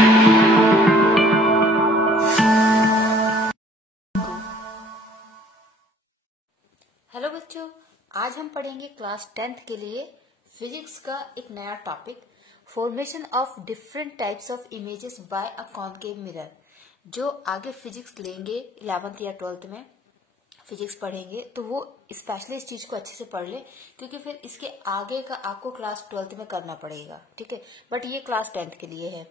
Hello बच्चों, आज हम पढ़ेंगे क्लास 10th के लिए फिजिक्स का एक नया topic, formation of different types of images bye a concave mirror. जो आगे फिजिक्स लेंगे 11th या 12th में फिजिक्स पढ़ेंगे तो वो स्पेशली इस चीज को अच्छे से पढ़ ले, क्योंकि फिर इसके आगे का आपको क्लास 12th में करना पड़ेगा। ठीक है, बट ये क्लास 10th के लिए है।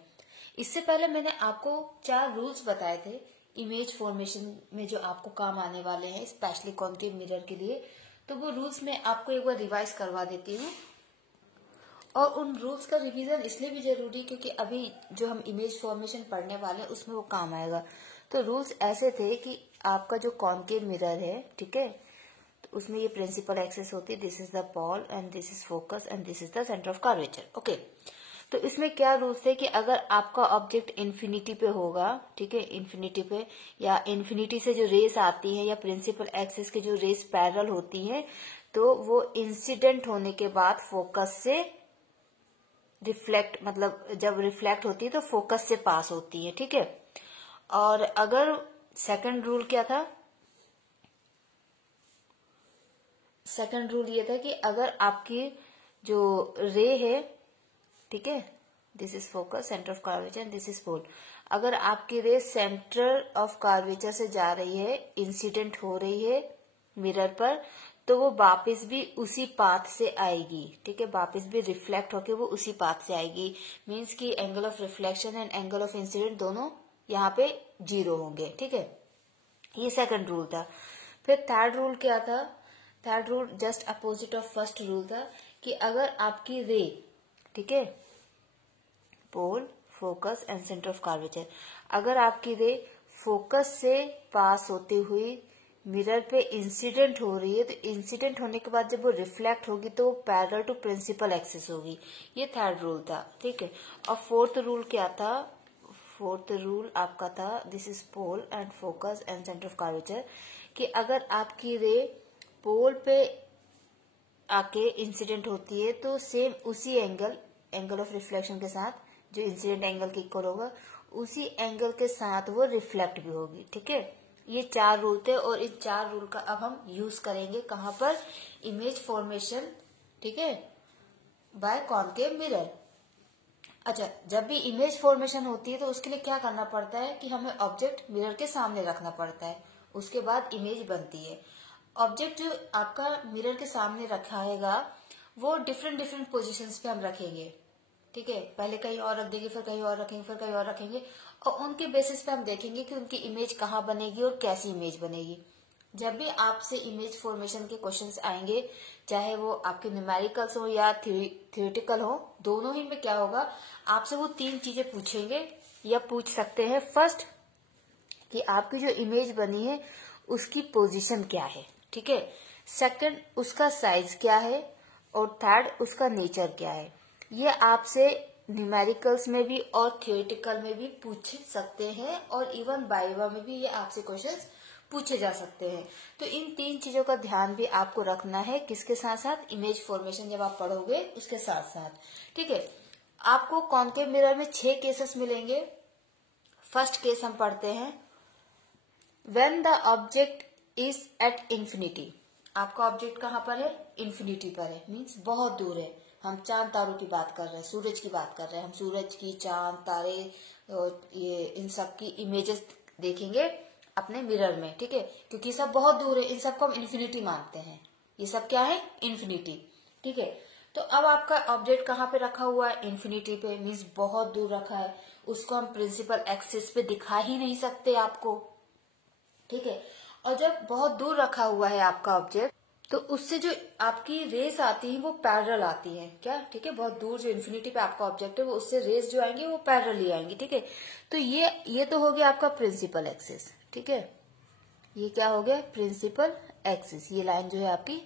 इससे पहले मैंने आपको 4 रूल्स बताए थे इमेज फॉर्मेशन में जो आपको काम आने वाले हैं, स्पेशली कॉनकेव मिरर के लिए। तो वो रूल्स मैं आपको एक बार रिवाइज करवा देती हूँ। और उन रूल्स का रिवीजन इसलिए भी जरूरी क्योंकि अभी जो हम इमेज फॉर्मेशन पढ़ने वाले हैं उसमें वो काम आएगा। तो रूल्स ऐसे थे कि आपका जो कॉनकेव मिरर है, ठीक है, तो उसमें ये प्रिंसिपल एक्सिस होती है, this is the Paul and this is focus and this is the centre of curvature. Okay, तो इसमें क्या रूल्स थे कि अगर आपका ऑब्जेक्ट इन्फिनिटी पे होगा, ठीक है, इन्फिनिटी पे या इन्फिनिटी से जो रेस आती है या प्रिंसिपल एक्सिस की जो रेस पैरेलल होती है, तो वो इंसिडेंट होने के बाद फोकस से रिफ्लेक्ट, मतलब जब रिफ्लेक्ट होती है तो फोकस से पास होती है। ठीक है, और अगर सेकंड रूल क्या था, सेकंड रूल ये था कि अगर आपकी जो रे है, ठीक है, this is focus, centre of curvature and this is pole, अगर आपकी रे सेंटर ऑफ कर्वेचर से जा रही है, इंसिडेंट हो रही है मिरर पर, तो वो वापस भी उसी पाथ से आएगी। ठीक है, वापस भी रिफ्लेक्ट होके वो उसी पाथ से आएगी। मीन्स कि angle of reflection and angle of incident दोनों यहाँ पे 0 होंगे। ठीक है, ये सेकंड रूल था। फिर थर्ड रूल क्या था, third rule just opposite of first rule था कि अगर आपकी रे, ठीक है, pole, focus and centre of curvature, अगर आपकी रे फोकस से पास होती हुई मिरर पे इंसिडेंट हो रही है, तो इंसिडेंट होने के बाद जब वो रिफ्लेक्ट होगी तो वो पैरेलल टू प्रिंसिपल एक्सिस होगी। ये थर्ड रूल था। ठीक है, और फोर्थ रूल क्या था, फोर्थ रूल आपका था this is pole and focus and centre of curvature, कि अगर आपकी रे पोल पे आके इंसिडेंट होती है तो सेम उसी एंगल ऑफ रिफ्लेक्शन के साथ जो इंसिडेंट एंगल के इक्वल होगा, उसी एंगल के साथ वो रिफ्लेक्ट भी होगी। ठीक है, ये 4 रूल थे और इन 4 रूल का अब हम यूज करेंगे कहाँ पर, इमेज फॉर्मेशन, ठीक है, बाय कॉनकेव मिरर। अच्छा, जब भी इमेज फॉर्मेशन होती है तो उसके लिए क्या करना पड़ता है कि हमें ऑब्जेक्ट मिरर के सामने रखना पड़ता है, उसके बाद इमेज बनती है। ऑब्जेक्ट जो आपका मिरर के सामने रखा हैगा वो डिफरेंट डिफरेंट पोजीशंस पे हम रखेंगे। ठीक है, पहले कहीं और रख देंगे, फिर कहीं और रखेंगे, फिर कहीं और रखेंगे, और उनके बेसिस पे हम देखेंगे कि उनकी इमेज कहाँ बनेगी और कैसी इमेज बनेगी। जब भी आपसे इमेज फॉर्मेशन के क्वेश्चंस आएंगे, चाहे वो आपके न्यूमेरिकल्स हो या थियोरेटिकल हो, दोनों ही में क्या होगा, आपसे वो 3 चीजें पूछेंगे या पूछ सकते हैं। फर्स्ट, कि आपकी जो इमेज बनी है उसकी पोजीशन क्या है। ठीक है, सेकंड, उसका साइज क्या है, और थर्ड, उसका नेचर क्या है। ये आपसे न्यूमेरिकल्स में भी और थियोरेटिकल में भी पूछ सकते हैं, और इवन वाइवा में भी ये आपसे क्वेश्चंस पूछे जा सकते हैं। तो इन 3 चीजों का ध्यान भी आपको रखना है, किसके साथ साथ, इमेज फॉर्मेशन जब आप पढ़ोगे उसके साथ साथ। ठीक है, आपको कॉनकेव मिरर में 6 केसेस मिलेंगे। फर्स्ट केस हम पढ़ते हैं, when the object is at infinity. आपका ऑब्जेक्ट कहाँ पर है, इंफिनिटी पर है, मीन्स बहुत दूर है। हम चांद तारों की बात कर रहे हैं, सूरज की बात कर रहे हैं, हम सूरज की, चांद, तारे, ये इन सब की इमेजेस देखेंगे अपने मिरर में। ठीक है, क्योंकि सब बहुत दूर है, इन सबको हम इन्फिनिटी मानते हैं। ये सब क्या है, इन्फिनिटी। ठीक है, तो अब आपका ऑब्जेक्ट कहाँ पे रखा हुआ है, इन्फिनिटी पे, मीन्स बहुत दूर रखा है, उसको हम प्रिंसिपल एक्सिस पे दिखा ही नहीं सकते आपको। ठीक है, और जब बहुत दूर रखा हुआ है आपका ऑब्जेक्ट, तो उससे जो आपकी रेस आती है वो पैरेलल आती है क्या। ठीक है, बहुत दूर जो इन्फिनिटी पे आपका ऑब्जेक्ट है वो उससे रेस जो आएंगी वो पैरेलल ही आएंगी। ठीक है, तो ये तो हो गया आपका प्रिंसिपल एक्सिस। ठीक है, ये क्या हो गया, प्रिंसिपल एक्सिस। ये लाइन जो है आपकी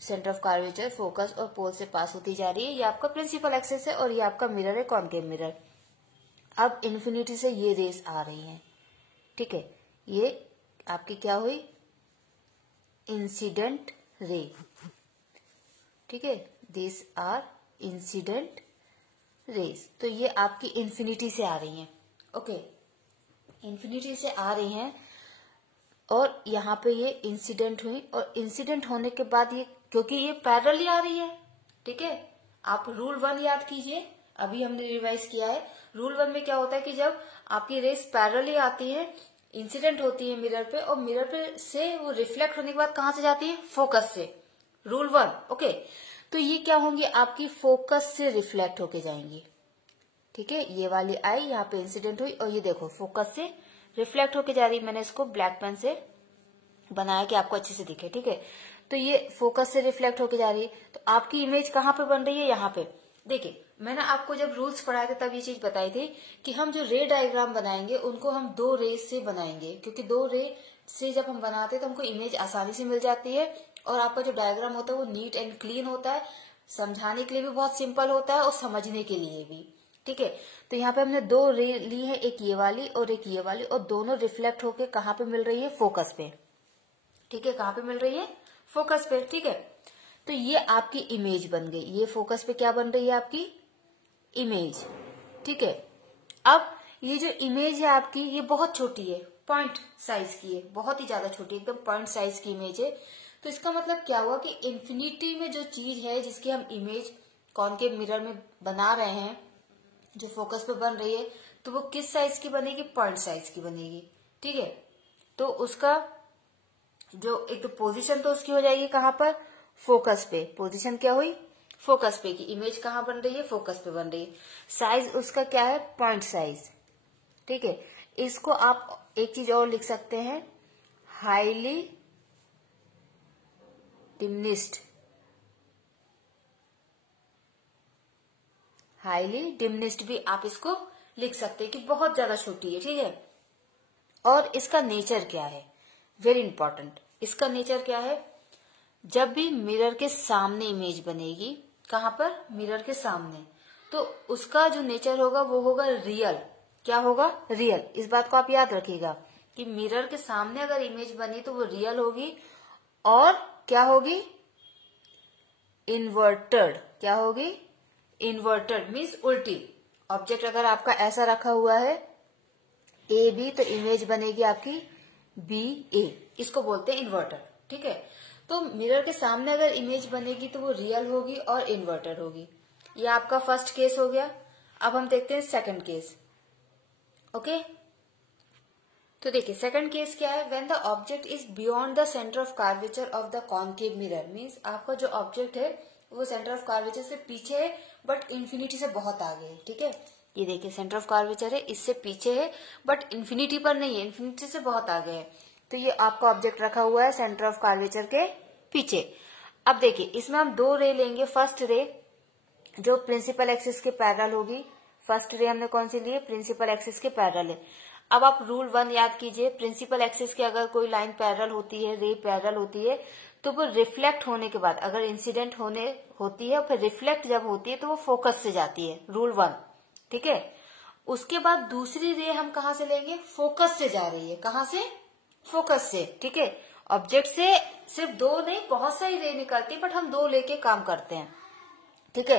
सेंटर ऑफ कर्वेचर, फोकस और पोल से पास होती जा रही है, ये आपका प्रिंसिपल एक्सिस है, और ये आपका मिरर है, कॉनकेव मिरर। अब इन्फिनिटी से ये रेस आ रही है। ठीक है, ये आपकी क्या हुई, इंसिडेंट रे। ठीक है, दिस आर इंसिडेंट रेस। तो ये आपकी इन्फिनिटी से आ रही हैं। ओके, इन्फिनिटी से आ रही हैं और यहाँ पे ये इंसिडेंट हुई, और इंसिडेंट होने के बाद ये, क्योंकि ये पैरेलल आ रही है, ठीक है। आप रूल 1 याद कीजिए, अभी हमने रिवाइज किया है। रूल 1 में क्या होता है कि जब आपकी रेस पैरेलल आती है, इंसिडेंट होती है मिरर पे, और मिरर पे से वो रिफ्लेक्ट होने के बाद कहाँ से जाती है, फोकस से। Rule 1, okay. तो ये क्या होंगी, आपकी फोकस से रिफ्लेक्ट होके जाएंगी, ठीक है। ये वाली आई यहाँ पे इंसिडेंट हुई, और ये देखो फोकस से रिफ्लेक्ट होके जा रही। मैंने इसको ब्लैक पेन से बनाया कि आपको अच्छे से दिखे, ठीक है। तो ये फोकस से रिफ्लेक्ट होके जा रही है, तो आपकी इमेज कहाँ पे बन रही है, यहाँ पे। देखिए, मैंने आपको जब रूल्स पढ़ाए थे तब ये चीज बताई थी कि हम जो रे डायग्राम बनाएंगे उनको हम 2 रे से बनाएंगे, क्योंकि 2 रे से जब हम बनाते हैं तो हमको इमेज आसानी से मिल जाती है, और आपका जो डायग्राम होता है वो नीट एंड क्लीन होता है, समझाने के लिए भी बहुत सिंपल होता है और समझने के लिए भी, ठीक है। तो यहाँ पे हमने 2 रे ली है, एक ये वाली और एक ये वाली, और दोनों रिफ्लेक्ट होके कहाँ पे मिल रही है, फोकस पे, ठीक है। कहाँ पे मिल रही है, फोकस पे, ठीक है। तो ये आपकी इमेज बन गई, ये फोकस पे क्या बन रही है, आपकी इमेज, ठीक है। अब ये जो इमेज है आपकी, ये बहुत छोटी है, पॉइंट साइज की है, बहुत ही ज्यादा छोटी, एकदम पॉइंट साइज की इमेज है। तो इसका मतलब क्या हुआ कि इन्फिनिटी में जो चीज है जिसकी हम इमेज कॉनकेव मिरर में बना रहे हैं, जो फोकस पे बन रही है, तो वो किस साइज की बनेगी, पॉइंट साइज की बनेगी, ठीक है। तो उसका जो एक तो पोजीशन तो उसकी हो जाएगी कहाँ पर, फोकस पे। पोजीशन क्या हुई, फोकस पे की। इमेज कहाँ बन रही है, फोकस पे बन रही है। साइज उसका क्या है, पॉइंट साइज, ठीक है। इसको आप एक चीज और लिख सकते हैं, हाईली डिमिनिश्ड, हाईली डिमिनिश्ड भी आप इसको लिख सकते हैं कि बहुत ज्यादा छोटी है, ठीक है। और इसका नेचर क्या है, वेरी इंपॉर्टेंट, इसका नेचर क्या है, जब भी मिरर के सामने इमेज बनेगी, कहाँ पर, मिरर के सामने, तो उसका जो नेचर होगा वो होगा रियल। क्या होगा, रियल। इस बात को आप याद रखिएगा कि मिरर के सामने अगर इमेज बनी तो वो रियल होगी, और क्या होगी, इन्वर्टेड। क्या होगी, इन्वर्टेड मीन्स उल्टी। ऑब्जेक्ट अगर आपका ऐसा रखा हुआ है ए बी, तो इमेज बनेगी आपकी बी ए, इसको बोलते हैं इन्वर्टर, ठीक है। तो मिरर के सामने अगर इमेज बनेगी तो वो रियल होगी और इन्वर्टेड होगी। ये आपका फर्स्ट केस हो गया। अब हम देखते हैं सेकंड केस, ओके। तो देखिए सेकंड केस क्या है, when the object is beyond the centre of curvature of the concave mirror, means आपका जो ऑब्जेक्ट है वो सेंटर ऑफ कर्वेचर से पीछे है बट इन्फिनिटी से बहुत आगे है, ठीक है। ये देखिए सेंटर ऑफ कर्वेचर है, इससे पीछे है बट इन्फिनिटी पर नहीं है, इन्फिनिटी से बहुत आगे है। तो ये आपका ऑब्जेक्ट रखा हुआ है सेंटर ऑफ कर्वेचर के पीछे। अब देखिए इसमें हम 2 रे लेंगे। फर्स्ट रे जो प्रिंसिपल एक्सिस के पैरेलल होगी, फर्स्ट रे हमने कौन सी ली है, प्रिंसिपल एक्सिस के पैरेलल है। अब आप रूल 1 याद कीजिए, प्रिंसिपल एक्सिस की अगर कोई लाइन पैरेलल होती है, रे पैरेलल होती है, तो वो रिफ्लेक्ट होने के बाद, अगर इंसिडेंट होने होती है और फिर रिफ्लेक्ट जब होती है तो वो फोकस से जाती है, रूल 1, ठीक है। उसके बाद दूसरी रे हम कहाँ से लेंगे, फोकस से जा रही है, कहाँ से, फोकस से, ठीक है। ऑब्जेक्ट से सिर्फ 2 नहीं, बहुत सारी रे निकलती, बट हम 2 लेके काम करते हैं, ठीक है।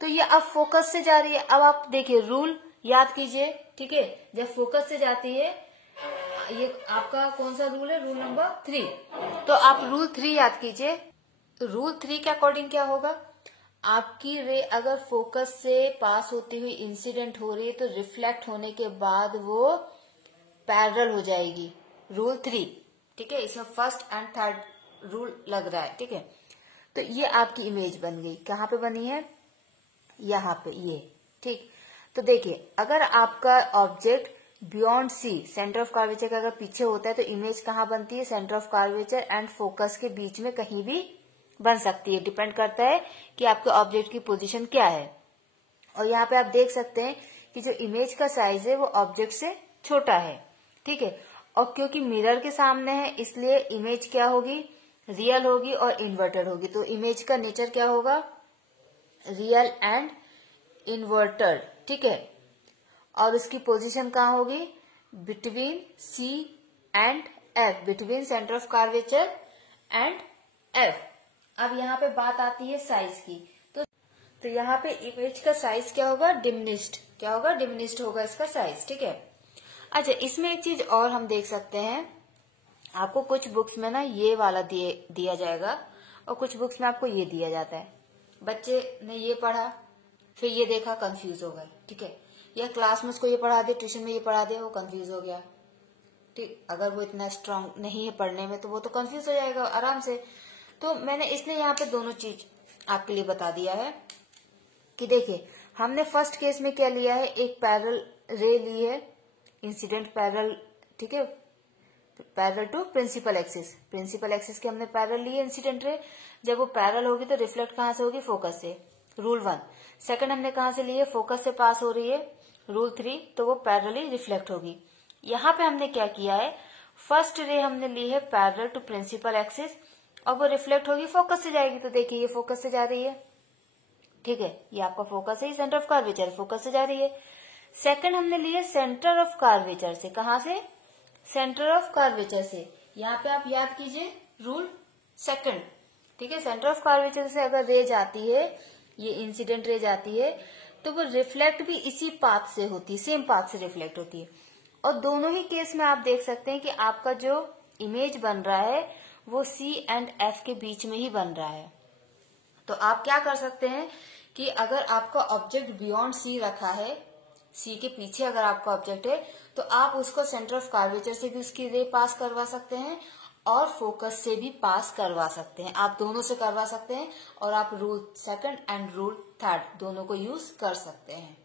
तो ये अब फोकस से जा रही है। अब आप देखिए रूल याद कीजिए, ठीक है। जब फोकस से जाती है, ये आपका कौन सा रूल है, रूल नंबर 3। तो आप रूल 3 याद कीजिए। रूल 3 के अकॉर्डिंग क्या होगा, आपकी रे अगर फोकस से पास होती हुई इंसिडेंट हो रही है तो रिफ्लेक्ट होने के बाद वो पैरेलल हो जाएगी, रूल 3, ठीक है। इसमें फर्स्ट एंड थर्ड रूल लग रहा है, ठीक है। तो ये आपकी इमेज बन गई, कहाँ पे बनी है, यहाँ पे, ये, ठीक। तो देखिए अगर आपका object beyond C, centre of curvature का अगर पीछे होता है तो इमेज कहाँ बनती है, centre of curvature and focus के बीच में कहीं भी बन सकती है, डिपेंड करता है कि आपके ऑब्जेक्ट की पोजीशन क्या है। और यहाँ पे आप देख सकते हैं कि जो इमेज का साइज है वो ऑब्जेक्ट से छोटा है, ठीक है। और क्योंकि मिरर के सामने है इसलिए इमेज क्या होगी, रियल होगी और इन्वर्टेड होगी। तो इमेज का नेचर क्या होगा, रियल एंड इन्वर्टेड, ठीक है। और उसकी पोजीशन कहाँ होगी, between C and F, between centre of curvature and F. अब यहाँ पे बात आती है साइज की। तो यहाँ पे इमेज का साइज क्या होगा, डिमिनिश्ड, क्या होगा, डिमिनिश्ड होगा इसका साइज, ठीक है। अच्छा, इसमें एक चीज और हम देख सकते हैं, आपको कुछ बुक्स में ना ये वाला दिया जाएगा और कुछ बुक्स में आपको ये दिया जाता है। बच्चे ने ये पढ़ा, फिर ये देखा, कंफ्यूज हो गए, ठीक है, या क्लास में उसको ये पढ़ा दे, ट्यूशन में ये पढ़ा दे, वो कंफ्यूज हो गया, ठीक। अगर वो इतना स्ट्रांग नहीं है पढ़ने में तो वो तो कंफ्यूज हो जाएगा आराम से। तो मैंने इसलिए यहाँ पे दोनों चीज आपके लिए बता दिया है कि देखिए, हमने फर्स्ट केस में क्या लिया है, एक पैरेलल रे ली है, इंसिडेंट पैरेलल, ठीक है, parallel to principal axis. Principal axis के हमने पैरेलल लिए इंसिडेंट रे, जब वो पैरेलल होगी तो रिफ्लेक्ट कहाँ से होगी, फोकस से, रूल 1। सेकंड हमने कहाँ से ली है, फोकस से पास हो रही है, रूल 3, तो वो पैरेलली रिफ्लेक्ट होगी। यहाँ पे हमने क्या किया है, फर्स्ट रे हमने ली है पैरेलल टू प्रिंसिपल एक्सिस और वो रिफ्लेक्ट होगी, फोकस से जाएगी, तो देखिए ये फोकस से जा रही है, ठीक है, ये आपका फोकस है, सेंटर ऑफ कर्वेचर फोकस से जा रही है। सेकंड हमने लिए सेंटर ऑफ कर्वेचर से, कहां से, सेंटर ऑफ कर्वेचर से। यहाँ पे आप याद कीजिए रूल सेकंड, ठीक है, सेंटर ऑफ कर्वेचर से अगर रे जाती है, ये इंसिडेंट रे जाती है, तो वो रिफ्लेक्ट भी इसी पाथ से होती है, सेम पाथ से रिफ्लेक्ट होती है। और दोनों ही केस में आप देख सकते हैं कि आपका जो इमेज बन रहा है वो C एंड F के बीच में ही बन रहा है। तो आप क्या कर सकते हैं कि अगर आपका ऑब्जेक्ट बियॉन्ड C रखा है, C के पीछे अगर आपका ऑब्जेक्ट है, तो आप उसको सेंटर ऑफ कर्वेचर से भी उसकी रे पास करवा सकते हैं और फोकस से भी पास करवा सकते हैं, आप दोनों से करवा सकते हैं। और आप rule second and rule third दोनों को यूज कर सकते हैं,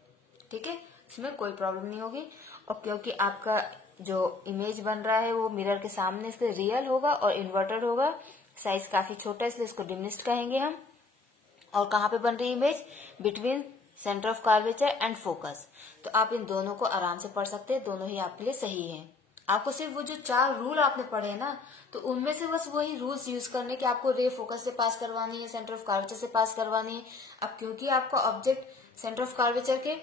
ठीक है, इसमें कोई प्रॉब्लम नहीं होगी। और क्योंकि आपका जो इमेज बन रहा है वो मिरर के सामने, इसलिए रियल होगा और इन्वर्टेड होगा, साइज काफी छोटा है इसलिए इसको डिमिनिश्ड कहेंगे हम। और कहाँ पे बन रही है image, between centre of curvature and focus. तो आप इन दोनों को आराम से पढ़ सकते हैं, दोनों ही आपके लिए सही है। आपको सिर्फ वो जो 4 रूल आपने पढ़े ना, तो उनमें से बस वही रूल्स यूज करने के, आपको रे फोकस से पास करवानी है, सेंटर ऑफ कर्वेचर से पास करवानी है। अब क्योंकि आपका ऑब्जेक्ट सेंटर ऑफ कर्वेचर के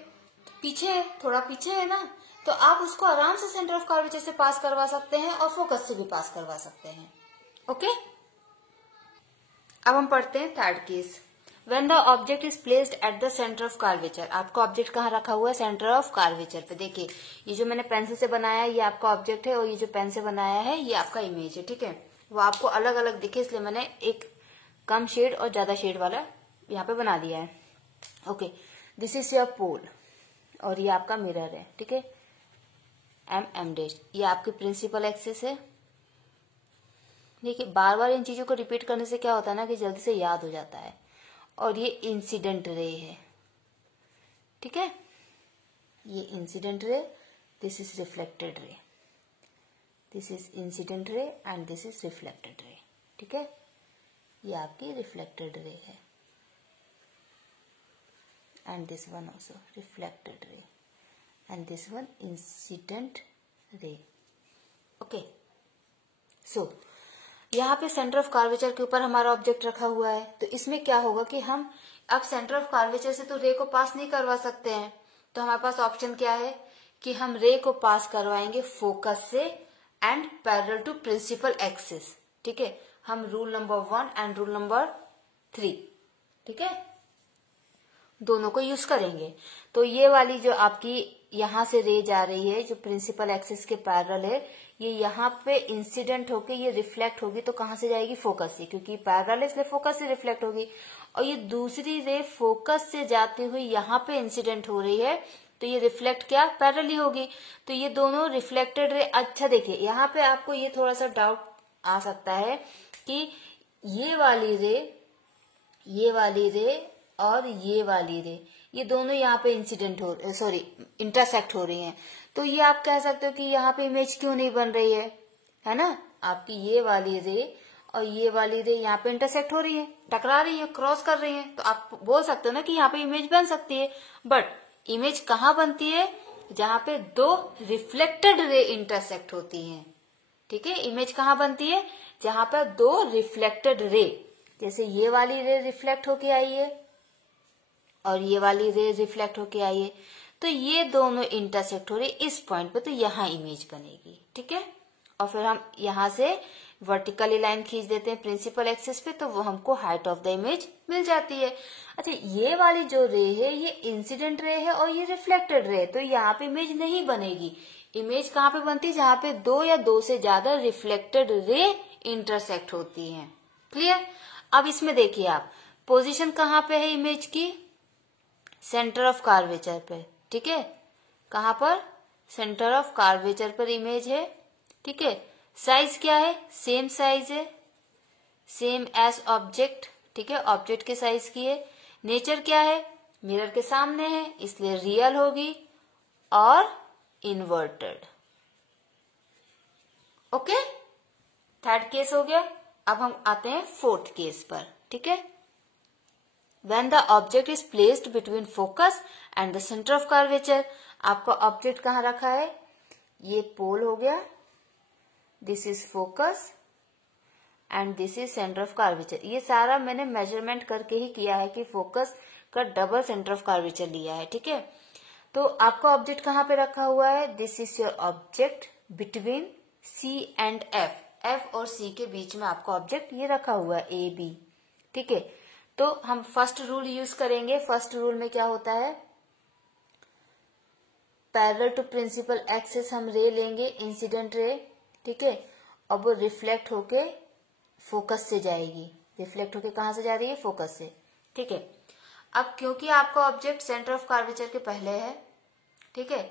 पीछे है, थोड़ा पीछे है ना, तो आप उसको आराम से सेंटर ऑफ कर्वेचर से पास करवा सकते हैं और फोकस से भी पास करवा सकते हैं, ओके। अब हम पढ़ते हैं third case, when the object is placed at the centre of curvature. आपका ऑब्जेक्ट कहाँ रखा हुआ है, सेंटर ऑफ कर्वेचर पे। देखिए ये जो मैंने पेंसिल से बनाया है ये आपका ऑब्जेक्ट है और ये जो पेन से बनाया है ये आपका इमेज है, ठीक है। वो आपको अलग अलग दिखे इसलिए मैंने एक कम शेड और ज्यादा शेड वाला यहाँ पे बना दिया है, ओके। दिस इज योर पोल और ये आपका मिरर है, ठीक है, M डैश, ये आपकी प्रिंसिपल एक्सिस है। देखिए बार बार इन चीजों को रिपीट करने से क्या होता है ना कि जल्दी से याद हो जाता है। और ये इंसिडेंट रे है, ठीक है, ये incident ray, this is reflected ray, this is incident ray and this is reflected ray, ठीक है, ये आपकी रिफ्लेक्टेड रे है and this one also reflected ray and this one incident ray, okay. So यहाँ पे सेंटर ऑफ कर्वेचर के ऊपर हमारा ऑब्जेक्ट रखा हुआ है, तो इसमें क्या होगा कि हम अब सेंटर ऑफ कर्वेचर से तो रे को पास नहीं करवा सकते हैं, तो हमारे पास ऑप्शन क्या है कि हम रे को पास करवाएंगे फोकस से and parallel to principal axis, ठीक है। हम rule number 1 and rule number 3, ठीक है, दोनों को यूज करेंगे। तो ये वाली जो आपकी यहाँ से रे जा रही है जो प्रिंसिपल एक्सिस के पैरेलल है, ये यहाँ पे इंसिडेंट होके ये रिफ्लेक्ट होगी, तो कहाँ से जाएगी, फोकस से, क्योंकि पैरेलल है इसलिए फोकस से रिफ्लेक्ट होगी। और ये दूसरी रे फोकस से जाती हुई यहाँ पे इंसिडेंट हो रही है, तो ये रिफ्लेक्ट क्या, पैरेलल ही होगी। तो ये दोनों रिफ्लेक्टेड रे। अच्छा देखिए यहाँ पे आपको ये थोड़ा सा डाउट आ सकता है कि ये वाली रे और ये वाली रे, ये दोनों यहाँ पे इंटरसेक्ट हो रही हैं। तो ये आप कह सकते हो कि यहाँ पे इमेज क्यों नहीं बन रही है ना, आपकी ये वाली रे और ये वाली रे यहाँ पे इंटरसेक्ट हो रही है, टकरा रही है, क्रॉस कर रही है, तो आप बोल सकते हो ना कि यहाँ पे इमेज बन सकती है। बट इमेज कहाँ बनती है, जहाँ पे 2 रिफ्लेक्टेड रे इंटरसेक्ट होती हैं, ठीक है। इमेज कहाँ बनती है, जहाँ पर 2 रिफ्लेक्टेड रे, जैसे ये वाली रे रिफ्लेक्ट होके आई है और ये वाली रे रिफ्लेक्ट होके आई है, तो ये दोनों इंटरसेक्ट हो रही इस पॉइंट पे, तो यहाँ इमेज बनेगी, ठीक है। और फिर हम यहाँ से वर्टिकली लाइन खींच देते हैं प्रिंसिपल एक्सिस पे, तो वो हमको हाइट ऑफ द इमेज मिल जाती है। अच्छा, ये वाली जो रे है ये इंसिडेंट रे है और ये रिफ्लेक्टेड रे है, तो यहाँ पे इमेज नहीं बनेगी। इमेज कहाँ पे बनती है? जहाँ पे दो या दो से ज्यादा रिफ्लेक्टेड रे इंटरसेक्ट होती हैं। क्लियर? अब इसमें देखिए आप, पोजीशन कहाँ पे है इमेज की? सेंटर ऑफ कार्वेचर पे। ठीक है, कहाँ पर? सेंटर ऑफ कार्वेचर पर इमेज है। ठीक है, साइज क्या है? सेम साइज है, सेम एज ऑब्जेक्ट। ठीक है, ऑब्जेक्ट के साइज की है। नेचर क्या है? मिरर के सामने है, इसलिए रियल होगी और इन्वर्टेड। ओके, थर्ड केस हो गया। अब हम आते हैं फोर्थ केस पर। ठीक है, when the object is placed between focus and the center of curvature, आपका ऑब्जेक्ट कहाँ रखा है? ये पोल हो गया, this is focus and this is centre of curvature. ये सारा मैंने मेजरमेंट करके ही किया है कि फोकस का डबल सेंटर ऑफ कर्वेचर लिया है। ठीक है, तो आपका ऑब्जेक्ट कहाँ पे रखा हुआ है? This is your object between C and F. F और सी के बीच में आपका ऑब्जेक्ट ये रखा हुआ है, ए बी। ठीक है, तो हम फर्स्ट रूल यूज करेंगे। फर्स्ट रूल में क्या होता है? पैरेलल टू प्रिंसिपल एक्सिस हम रे लेंगे, इंसिडेंट रे। ठीक है, और वो रिफ्लेक्ट होके फोकस से जाएगी। रिफ्लेक्ट होके कहाँ से जा रही है? फोकस से। ठीक है, अब क्योंकि आपका ऑब्जेक्ट सेंटर ऑफ कर्वेचर के पहले है, ठीक है,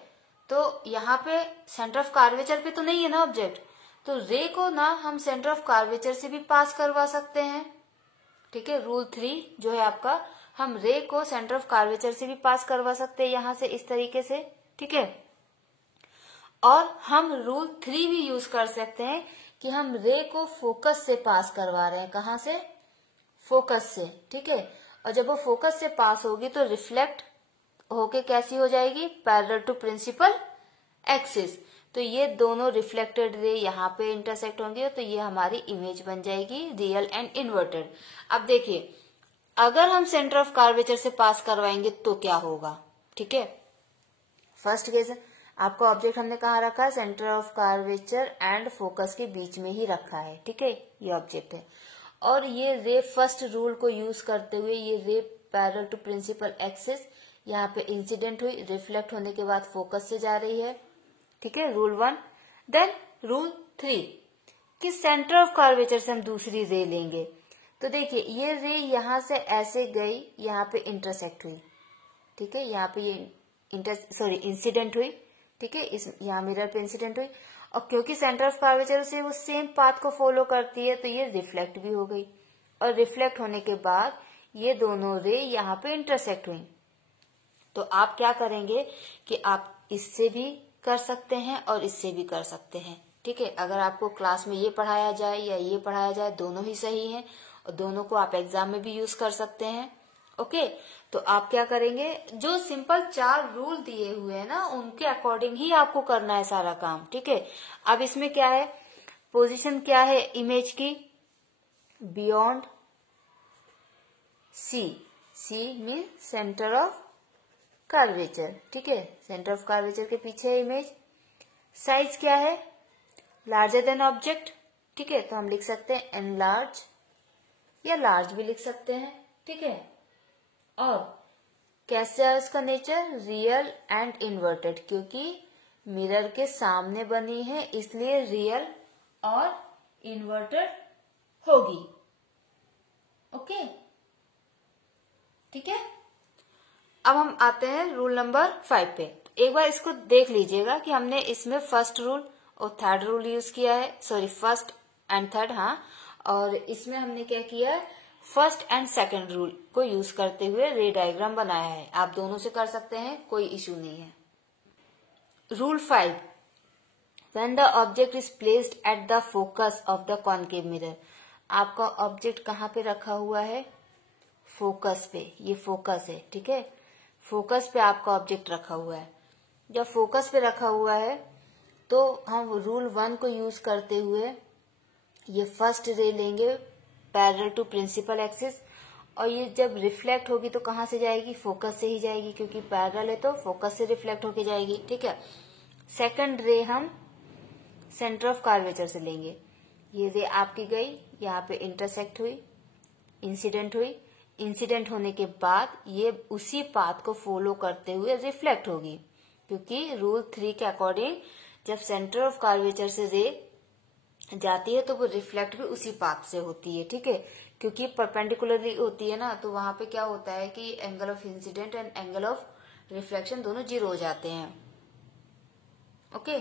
तो यहाँ पे सेंटर ऑफ कर्वेचर पे तो नहीं है ना ऑब्जेक्ट, तो रे को ना हम सेंटर ऑफ कर्वेचर से भी पास करवा सकते हैं। ठीक है, रूल 3 जो है आपका, हम रे को सेंटर ऑफ कर्वेचर से भी पास करवा सकते हैं यहां से, इस तरीके से। ठीक है, और हम रूल 3 भी यूज कर सकते हैं कि हम रे को फोकस से पास करवा रहे हैं। कहां से? फोकस से। ठीक है, और जब वो फोकस से पास होगी तो रिफ्लेक्ट होके कैसी हो जाएगी? Parallel to principal axis. तो ये दोनों रिफ्लेक्टेड रे यहाँ पे इंटरसेक्ट होंगे, तो ये हमारी इमेज बन जाएगी रियल एंड इन्वर्टेड। अब देखिए, अगर हम सेंटर ऑफ कर्वेचर से पास करवाएंगे तो क्या होगा? ठीक है, फर्स्ट केस आपका ऑब्जेक्ट हमने कहाँ रखा है? Centre of curvature and focus के बीच में ही रखा है। ठीक है, ये ऑब्जेक्ट है, और ये रे फर्स्ट रूल को यूज करते हुए ये ray parallel to principal axis यहाँ पे इंसिडेंट हुई, रिफ्लेक्ट होने के बाद फोकस से जा रही है। ठीक है, रूल 1। देन रूल 3 कि सेंटर ऑफ कर्वेचर से हम दूसरी रे लेंगे। तो देखिए, ये रे यहां से ऐसे गई, यहाँ पे इंटरसेक्ट हुई। ठीक है, यहाँ पे ये इंसिडेंट हुई। ठीक है, इस यहाँ मिरर पे इंसिडेंट हुई, और क्योंकि सेंटर ऑफ कर्वेचर से वो सेम पाथ को फॉलो करती है, तो ये रिफ्लेक्ट भी हो गई, और रिफ्लेक्ट होने के बाद ये दोनों रे यहाँ पे इंटरसेक्ट हुई। तो आप क्या करेंगे कि आप इससे भी कर सकते हैं और इससे भी कर सकते हैं। ठीक है, अगर आपको क्लास में ये पढ़ाया जाए या ये पढ़ाया जाए, दोनों ही सही हैं, और दोनों को आप एग्जाम में भी यूज कर सकते हैं। ओके, तो आप क्या करेंगे? जो सिंपल 4 रूल दिए हुए हैं ना, उनके अकॉर्डिंग ही आपको करना है सारा काम। ठीक है, अब इसमें क्या है? पोजीशन क्या है इमेज की? Beyond C. C mean centre of curvature. ठीक है, सेंटर ऑफ कर्वेचर के पीछे है इमेज। साइज क्या है? Larger than object. ठीक है, तो हम लिख सकते हैं एनलार्ज, या लार्ज भी लिख सकते हैं। ठीक है, और कैसे है उसका नेचर? रियल एंड इन्वर्टेड, क्योंकि मिरर के सामने बनी है इसलिए रियल और इन्वर्टेड होगी। ओके, ठीक है, अब हम आते हैं रूल नंबर 5 पे। एक बार इसको देख लीजिएगा कि हमने इसमें फर्स्ट रूल और थर्ड रूल यूज किया है, सॉरी फर्स्ट एंड थर्ड, हाँ, और इसमें हमने क्या किया है? फर्स्ट एंड सेकंड रूल को यूज करते हुए रे डायग्राम बनाया है। आप दोनों से कर सकते हैं, कोई इश्यू नहीं है। Rule 5, when the object is placed at the focus of the concave mirror. आपका ऑब्जेक्ट कहाँ पे रखा हुआ है? फोकस पे। ये फोकस है। ठीक है, फोकस पे आपका ऑब्जेक्ट रखा हुआ है। जब फोकस पे रखा हुआ है तो हम रूल 1 को यूज करते हुए ये फर्स्ट रे लेंगे पैरेलल टू प्रिंसिपल एक्सिस, और ये जब रिफ्लेक्ट होगी तो कहाँ से जाएगी? फोकस से ही जाएगी, क्योंकि पैरेलल है तो फोकस से रिफ्लेक्ट होके जाएगी। ठीक है, सेकंड रे हम सेंटर ऑफ कर्वेचर से लेंगे। ये रे आपकी गई, यहाँ पे इंटरसेक्ट हुई, इंसिडेंट हुई, इंसिडेंट होने के बाद ये उसी पाथ को फॉलो करते हुए रिफ्लेक्ट होगी, क्योंकि रूल 3 के अकॉर्डिंग जब सेंटर ऑफ कर्वेचर से रे जाती है तो वो रिफ्लेक्ट भी उसी पाथ से होती है, ठीक है, क्योंकि परपेंडिकुलरली होती है ना, तो वहां पे क्या होता है कि angle of incident and angle of reflection दोनों 0 हो जाते हैं। ओके,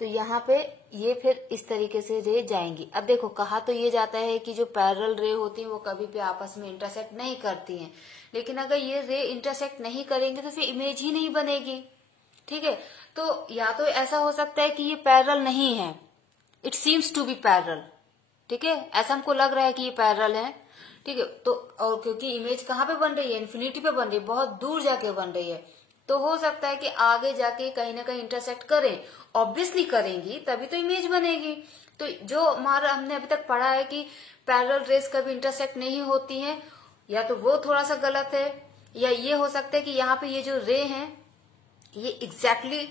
तो यहाँ पे ये फिर इस तरीके से रे जाएंगी। अब देखो, कहा तो ये जाता है कि जो पैरेलल रे होती है वो कभी भी आपस में इंटरसेक्ट नहीं करती हैं, लेकिन अगर ये रे इंटरसेक्ट नहीं करेंगे तो फिर इमेज ही नहीं बनेगी, ठीक है। तो या तो ऐसा हो सकता है कि ये पैरेलल नहीं है, it seems to be parallel, ठीक है, ऐसा हमको लग रहा है कि ये पैरेलल है, ठीक है। तो और क्योंकि इमेज कहाँ पे बन रही है, इन्फिनिटी पे बन रही है, बहुत दूर जाके बन रही है, तो हो सकता है कि आगे जाके कहीं ना कहीं इंटरसेक्ट करें, ऑब्वियसली करेंगी तभी तो इमेज बनेगी। तो जो हमारा हमने अभी तक पढ़ा है कि पैरेलल रेस कभी इंटरसेक्ट नहीं होती हैं, या तो वो थोड़ा सा गलत है, या ये हो सकता है कि यहाँ पे ये जो रे हैं ये एग्जैक्टली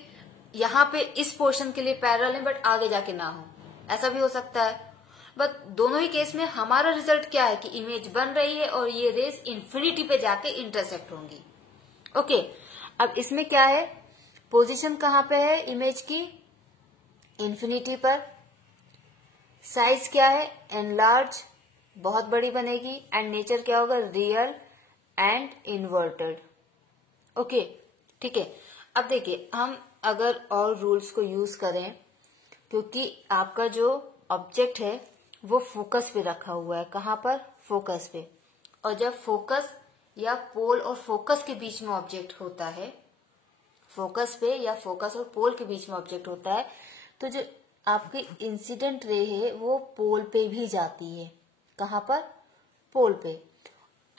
यहाँ पे इस पोर्शन के लिए पैरेलल है बट आगे जाके ना हो, ऐसा भी हो सकता है। बट दोनों ही केस में हमारा रिजल्ट क्या है कि इमेज बन रही है और ये रेस इन्फिनिटी पे जाके इंटरसेक्ट होंगी। ओके, अब इसमें क्या है, पोजीशन कहाँ पे है इमेज की, इन्फिनिटी पर, साइज क्या है, एनलार्ज, बहुत बड़ी बनेगी, एंड नेचर क्या होगा, रियल एंड इन्वर्टेड। ओके, ठीक है। अब देखिए, हम अगर और रूल्स को यूज करें, क्योंकि आपका जो ऑब्जेक्ट है वो फोकस पे रखा हुआ है, कहाँ पर, फोकस पे, और जब फोकस या पोल और फोकस के बीच में ऑब्जेक्ट होता है, फोकस पे या फोकस और पोल के बीच में ऑब्जेक्ट होता है, तो जो आपकी इंसिडेंट रे है वो पोल पे भी जाती है, कहाँ पर, पोल पे।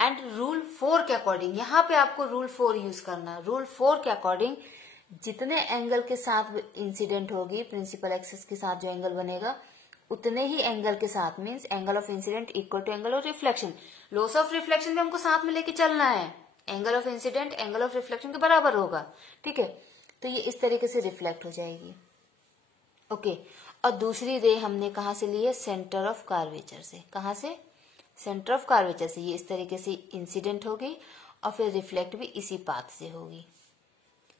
एंड रूल 4 के अकॉर्डिंग, यहाँ पे आपको रूल 4 यूज करना है। रूल 4 के अकॉर्डिंग जितने एंगल के साथ इंसिडेंट होगी, प्रिंसिपल एक्सिस के साथ जो एंगल बनेगा, उतने ही एंगल के साथ, means angle of incidence equal to angle of reflection, laws of reflection भी हमको साथ में लेके चलना है, angle of incidence angle of reflection के बराबर होगा, ठीक है। तो ये इस तरीके से रिफ्लेक्ट हो जाएगी। ओके, और दूसरी रे हमने कहा से ली है, सेंटर ऑफ कर्वेचर से, कहा से, सेंटर ऑफ कर्वेचर से, ये इस तरीके से इंसिडेंट होगी और फिर रिफ्लेक्ट भी इसी पाथ से होगी,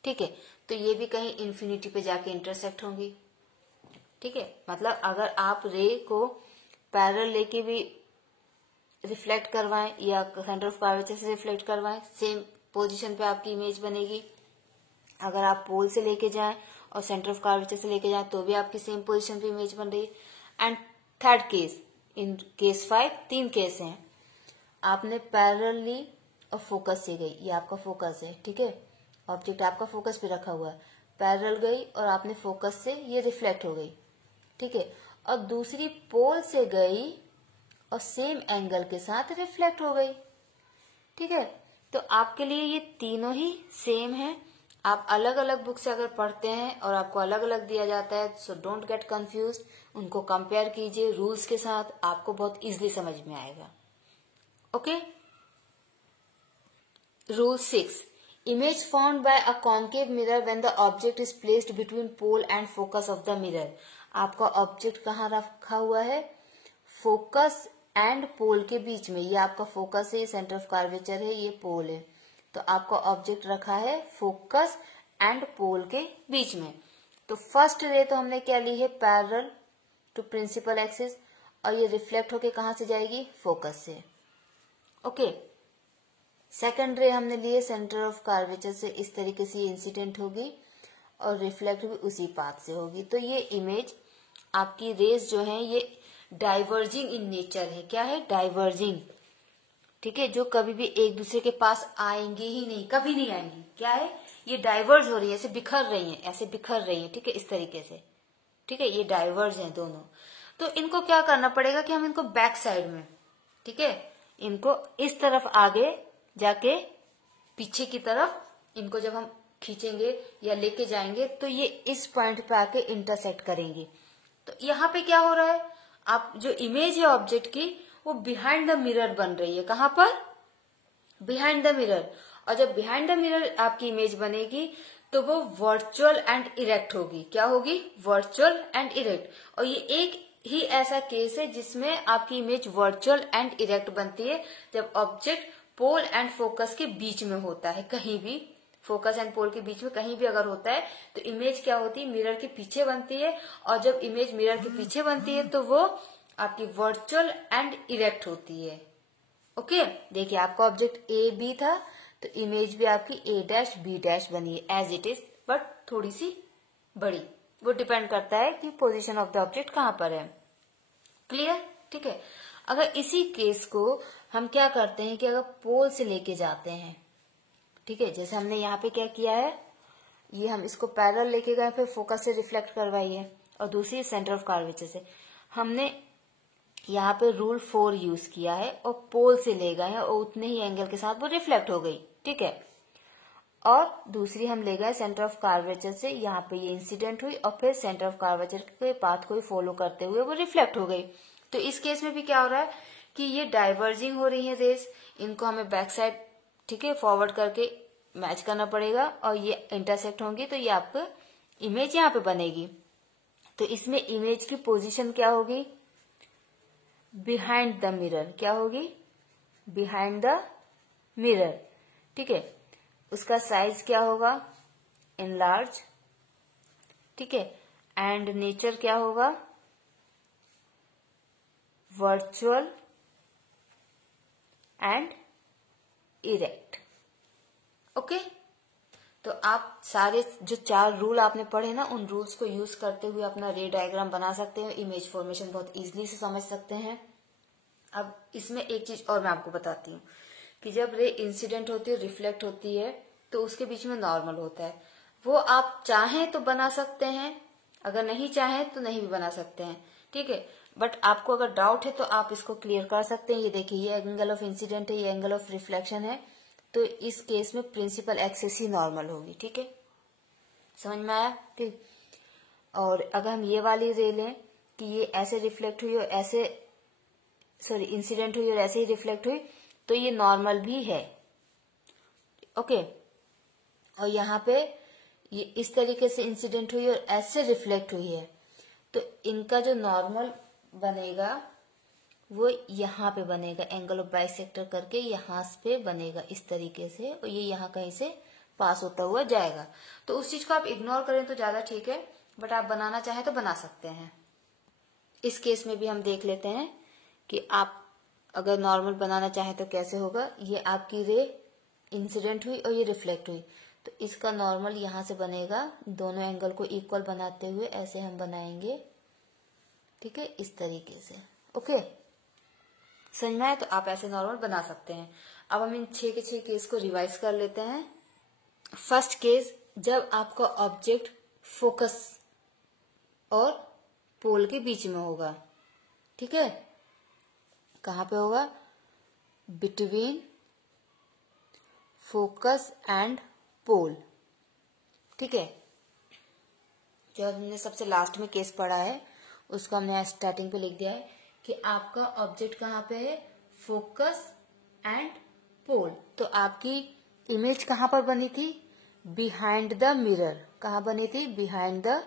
ठीक है। तो ये भी कहीं इन्फिनिटी पे जाके इंटरसेक्ट होंगी, ठीक है। मतलब अगर आप रे को पैरेलल लेके भी रिफ्लेक्ट करवाएं या सेंटर ऑफ कर्वेचर से रिफ्लेक्ट करवाएं, सेम पोजीशन पे आपकी इमेज बनेगी। अगर आप पोल से लेके जाएं और सेंटर ऑफ कर्वेचर से लेके जाएं तो भी आपकी सेम पोजीशन पे इमेज बन रही है। And third case, in case 5 3 case हैं, आपने पैरेलली और फोकस से गई, ये आपका फोकस है, ठीक है, ऑब्जेक्ट आपका फोकस पे रखा हुआ है, पैरेलल गई और आपने फोकस से, ये रिफ्लेक्ट हो गई, ठीक है, और दूसरी पोल से गई और सेम एंगल के साथ रिफ्लेक्ट हो गई, ठीक है। तो आपके लिए ये तीनों ही सेम है। आप अलग अलग बुक से अगर पढ़ते हैं और आपको अलग अलग दिया जाता है, सो डोंट गेट कंफ्यूज, उनको कंपेयर कीजिए रूल्स के साथ, आपको बहुत इजीली समझ में आएगा। Okay, rule 6, image found by a concave mirror when the object is placed between pole and focus of the mirror. आपका ऑब्जेक्ट कहाँ रखा हुआ है, फोकस एंड पोल के बीच में, ये आपका फोकस है, सेंटर ऑफ कर्वेचर है, ये पोल है, तो आपका ऑब्जेक्ट रखा है फोकस एंड पोल के बीच में। तो फर्स्ट रे तो हमने क्या ली है, पैरेलल टू प्रिंसिपल एक्सिस, और ये रिफ्लेक्ट होके कहाँ से जाएगी, फोकस से। ओके, सेकंड रे हमने लिए सेंटर ऑफ कर्वेचर से, इस तरीके से ये इंसिडेंट होगी और रिफ्लेक्ट भी उसी पाथ से होगी। तो ये इमेज आपकी रेस जो है ये डाइवर्जिंग इन नेचर है, क्या है, डाइवर्जिंग, ठीक है, जो कभी भी एक दूसरे के पास आएंगे ही नहीं, कभी नहीं आएंगी, क्या है, ये डाइवर्ज हो रही है, ऐसे बिखर रही हैं, ऐसे बिखर रही हैं, ठीक है, इस तरीके से, ठीक है, ये डाइवर्ज हैं दोनों। तो इनको क्या करना पड़ेगा कि हम इनको बैक साइड में, ठीक है, इनको इस तरफ आगे जाके पीछे की तरफ इनको जब हम खींचेंगे या लेके जाएंगे तो ये इस पॉइंट पे आके इंटरसेक्ट करेंगी। तो यहाँ पे क्या हो रहा है, आप जो इमेज है ऑब्जेक्ट की वो बिहाइंड द मिरर बन रही है, कहाँ पर, बिहाइंड द मिरर। और जब बिहाइंड द मिरर आपकी इमेज बनेगी तो वो वर्चुअल एंड इरेक्ट होगी। क्या होगी? Virtual and erect. और ये एक ही ऐसा केस है जिसमें आपकी इमेज वर्चुअल एंड इरेक्ट बनती है, जब ऑब्जेक्ट पोल एंड फोकस के बीच में होता है। कहीं भी फोकस एंड पोल के बीच में कहीं भी अगर होता है तो इमेज क्या होती है? मिरर के पीछे बनती है। और जब इमेज मिरर के पीछे बनती है तो वो आपकी वर्चुअल एंड इरेक्ट होती है। ओके, देखिए आपका ऑब्जेक्ट ए बी था तो इमेज भी आपकी ए डैश बी डैश बनी है एज इट इज, बट थोड़ी सी बड़ी। वो डिपेंड करता है कि पोजीशन ऑफ द ऑब्जेक्ट कहां पर है। क्लियर? ठीक है। अगर इसी केस को हम क्या करते हैं कि अगर पोल से लेके जाते हैं, ठीक है, जैसे हमने यहाँ पे क्या किया है, ये हम इसको पैरेलल लेके गए, फिर फोकस से रिफ्लेक्ट करवाई है, और दूसरी सेंटर ऑफ कर्वेचर से हमने यहाँ पे रूल 4 यूज किया है और पोल से ले गए हैं और उतने ही एंगल के साथ वो रिफ्लेक्ट हो गई। ठीक है। और दूसरी हम ले गए सेंटर ऑफ कर्वेचर से, यहाँ पे ये इंसिडेंट हुई और फिर सेंटर ऑफ कर्वेचर के पाथ को फॉलो करते हुए वो रिफ्लेक्ट हो गई। तो इस केस में भी क्या हो रहा है कि ये डाइवर्जिंग हो रही है रेस, इनको हमें बैक साइड, ठीक है, फॉरवर्ड करके मैच करना पड़ेगा और ये इंटरसेक्ट होंगी तो ये आपका इमेज यहाँ पे बनेगी। तो इसमें इमेज की पोजीशन क्या होगी? Behind the mirror. क्या होगी? Behind the mirror. ठीक है। उसका साइज क्या होगा? एनलार्ज। ठीक है। एंड नेचर क्या होगा? Virtual and erect. ओके, तो आप सारे जो 4 रूल आपने पढ़े ना, उन रूल्स को यूज करते हुए अपना रे डायग्राम बना सकते हैं, इमेज फॉर्मेशन बहुत इजीली से समझ सकते हैं। अब इसमें एक चीज और मैं आपको बताती हूँ कि जब रे इंसिडेंट होती है, रिफ्लेक्ट होती है, तो उसके बीच में नॉर्मल होता है। वो आप चाहें तो बना सकते हैं, अगर नहीं चाहें तो नहीं भी बना सकते हैं। ठीक है। बट आपको अगर डाउट है तो आप इसको क्लियर कर सकते हैं। ये देखिए, ये एंगल ऑफ इंसिडेंट है, ये एंगल ऑफ रिफ्लेक्शन है, तो इस केस में प्रिंसिपल एक्सिस ही नॉर्मल होगी। ठीक है, समझ में आया? ठीक। और अगर हम ये वाली रे लें कि ये ऐसे रिफ्लेक्ट हुई और ऐसे, सॉरी, इंसिडेंट हुई और ऐसे ही रिफ्लेक्ट हुई, तो ये नॉर्मल भी है। ओके। और यहाँ पे ये इस तरीके से इंसिडेंट हुई और ऐसे रिफ्लेक्ट हुई है, तो इनका जो नॉर्मल बनेगा वो यहाँ पे बनेगा, एंगल ऑफ बाइसेक्टर करके यहाँ पे बनेगा इस तरीके से, और ये यहाँ कहीं से पास होता हुआ जाएगा। तो उस चीज को आप इग्नोर करें तो ज्यादा ठीक है, बट आप बनाना चाहें तो बना सकते हैं। इस केस में भी हम देख लेते हैं कि आप अगर नॉर्मल बनाना चाहें तो कैसे होगा। ये आपकी रे इंसिडेंट हुई और ये रिफ्लेक्ट हुई, तो इसका नॉर्मल यहाँ से बनेगा, दोनों एंगल को इक्वल बनाते हुए ऐसे हम बनाएंगे। ठीक है, इस तरीके से। ओके, समझ में आए? तो आप ऐसे नॉर्मल बना सकते हैं। अब हम इन 6 के 6 केस को रिवाइज कर लेते हैं। फर्स्ट केस, जब आपका ऑब्जेक्ट फोकस और पोल के बीच में होगा। ठीक है, कहां पे होगा? Between focus and pole. ठीक है, जो हमने सबसे लास्ट में केस पढ़ा है उसको हमने स्टार्टिंग पे लिख दिया है कि आपका ऑब्जेक्ट कहाँ पे है? Focus and pole. तो आपकी इमेज कहाँ पर बनी थी? Behind the mirror. कहाँ बनी थी? Behind the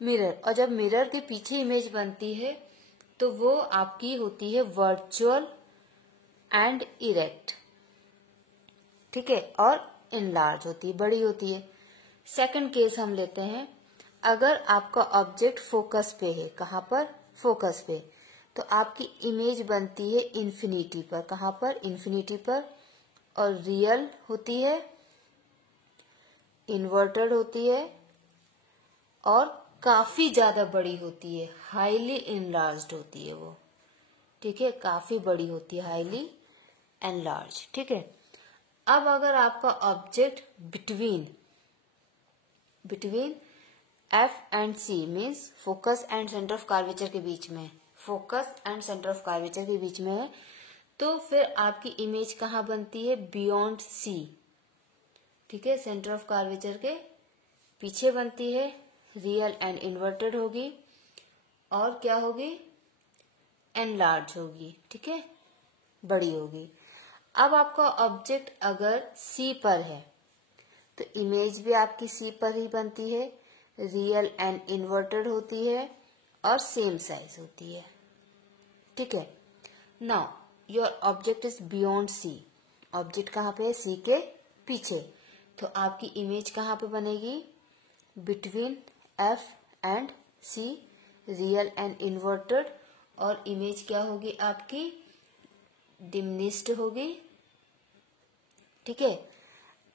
mirror. और जब मिरर के पीछे इमेज बनती है तो वो आपकी होती है वर्चुअल एंड इरेक्ट। ठीक है, और इनलार्ज होती है, बड़ी होती है। सेकंड केस हम लेते हैं, अगर आपका ऑब्जेक्ट फोकस पे है। कहाँ पर? फोकस पे। तो आपकी इमेज बनती है इन्फिनिटी पर। कहाँ पर? इन्फिनिटी पर। और रियल होती है, इन्वर्टेड होती है, और काफी ज्यादा बड़ी होती है, हाईली एनलार्ज्ड होती है वो। ठीक है, काफी बड़ी होती है, हाईली एनलार्ज। ठीक है। अब अगर आपका object between F and C means focus and centre of curvature के बीच में, focus and centre of curvature के बीच में है, तो फिर आपकी इमेज कहाँ बनती है? Beyond C. ठीक है, सेंटर ऑफ कर्वेचर के पीछे बनती है, रियल एंड इन्वर्टेड होगी, और क्या होगी? एनलार्ज होगी। ठीक है, बड़ी होगी। अब आपका ऑब्जेक्ट अगर सी पर है तो इमेज भी आपकी सी पर ही बनती है, रियल एंड इन्वर्टेड होती है और सेम साइज होती है। ठीक है। Now your object is beyond C. Object कहाँ पे है? सी के पीछे। तो आपकी इमेज कहाँ पे बनेगी? Between F and C, real and inverted. और इमेज क्या होगी आपकी? डिमिनिश्ड होगी। ठीक है।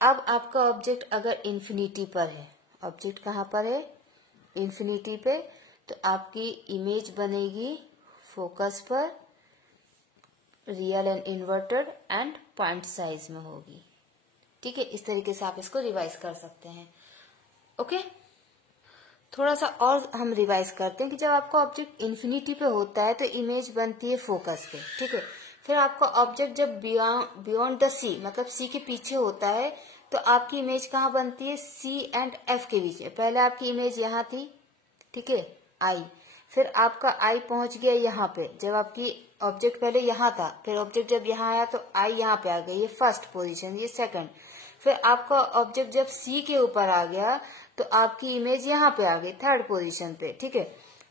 अब आपका ऑब्जेक्ट अगर इन्फिनिटी पर है, ऑब्जेक्ट कहाँ पर है? इन्फिनिटी पे, तो आपकी इमेज बनेगी फोकस पर, real and inverted and point size में होगी। ठीक है। इस तरीके से आप इसको रिवाइज कर सकते हैं। ओके। थोड़ा सा और हम रिवाइज करते हैं कि जब आपका ऑब्जेक्ट इन्फिनिटी पे होता है तो इमेज बनती है फोकस पे। ठीक है। फिर आपका ऑब्जेक्ट जब बियॉन्ड द सी, मतलब सी के पीछे होता है, तो आपकी इमेज कहाँ बनती है? सी एंड एफ के बीच में। पहले आपकी इमेज यहाँ थी, ठीक है, आई। फिर आपका आई पहुंच गया यहाँ पे। जब आपकी ऑब्जेक्ट पहले यहाँ था, फिर ऑब्जेक्ट जब यहाँ आया तो आई यहाँ पे आ गई, ये फर्स्ट पोजीशन, ये सेकंड। फिर आपका ऑब्जेक्ट जब सी के ऊपर आ गया तो आपकी इमेज यहाँ पे आ गई, थर्ड पोजीशन पे। ठीक है।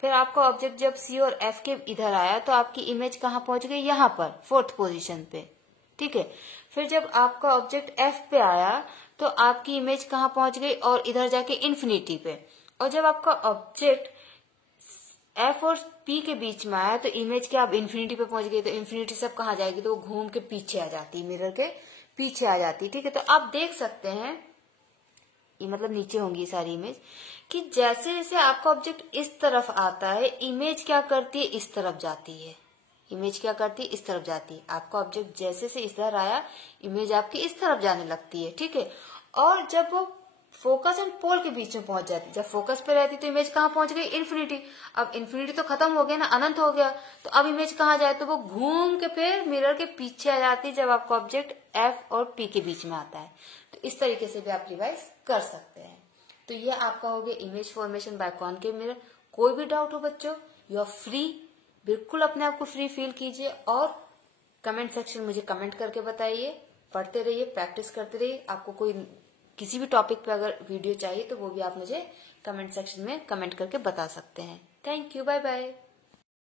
फिर आपका ऑब्जेक्ट जब सी और एफ के इधर आया तो आपकी इमेज कहाँ पहुंच गई? यहाँ पर, फोर्थ पोजीशन पे। ठीक है। फिर जब आपका ऑब्जेक्ट एफ पे आया तो आपकी इमेज कहाँ पहुंच गई? और इधर जाके इन्फिनिटी पे। और जब आपका ऑब्जेक्ट एफ और पी के बीच में आया तो इमेज क्या अब इन्फिनिटी पे पहुंच गई। तो इन्फिनिटी से अब कहाँ जाएगी? तो वो घूम के पीछे आ जाती है, मिरर के पीछे आ जाती है। ठीक है। तो आप देख सकते हैं, ये मतलब नीचे होंगी सारी इमेज, कि जैसे जैसे आपका ऑब्जेक्ट इस तरफ आता है, इमेज क्या करती है? इस तरफ जाती है। इमेज क्या करती है? इस तरफ जाती है। आपका ऑब्जेक्ट जैसे से इधर आया, इमेज आपकी इस तरफ जाने लगती है। ठीक है। और जब वो फोकस एंड पोल के बीच में पहुंच जाती है, जब फोकस पे रहती तो इमेज कहाँ पहुंच गई? इन्फिनिटी। अब इन्फिनिटी तो खत्म हो गया ना, अनंत हो गया। तो अब इमेज कहाँ जाए? तो वो घूम के फिर मिरर के पीछे आ जाती है जब आपका ऑब्जेक्ट एफ और पी के बीच में आता है। तो इस तरीके से भी आप रिवाइज कर सकते हैं। तो ये आपका हो गया image formation by concave mirror. कोई भी डाउट हो बच्चों, यू आर फ्री, बिल्कुल अपने आप को फ्री फील कीजिए और कमेंट सेक्शन मुझे कमेंट करके बताइए। पढ़ते रहिए, प्रैक्टिस करते रहिए। आपको कोई किसी भी टॉपिक पे अगर वीडियो चाहिए तो वो भी आप मुझे कमेंट सेक्शन में कमेंट करके बता सकते हैं। Thank you, bye bye.